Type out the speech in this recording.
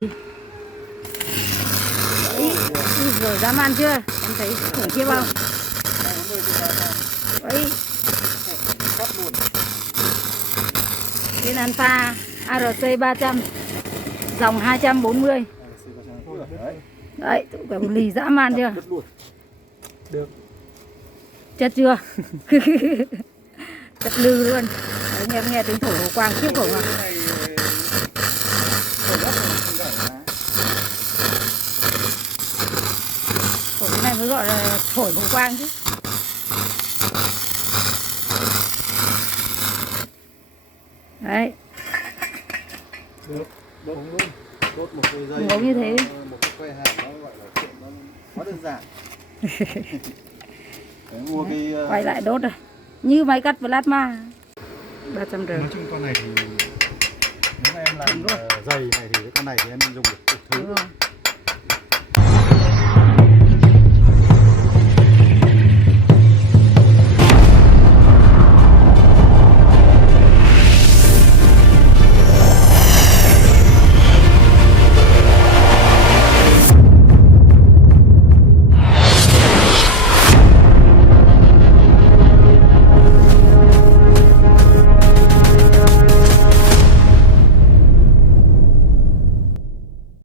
Đấy, rồi dám ăn chưa? Em thấy khủng khiếp không? Đấy. Vnalpha ARC-300 dòng 240. Đấy, cả một lì dã man chưa? Được. Chất chưa? Chất lư luôn. Đấy, nghe tiếng thổi hồ quang khiếp khủng không? Thổi cái này mới gọi là thổi hồ quang chứ. Đấy. Được. Đốt luôn. Đốt một cái dây. Ngấu như thế. Một cái que hàn nó gọi là chuyện nó quá đơn giản. Đấy, mua cái quay lại đốt rồi. Như máy cắt plasma 300R. nói chung con này thì nếu mà em làm dày này thì cái con này thì em dùng được đủ thứ. Đúng rồi.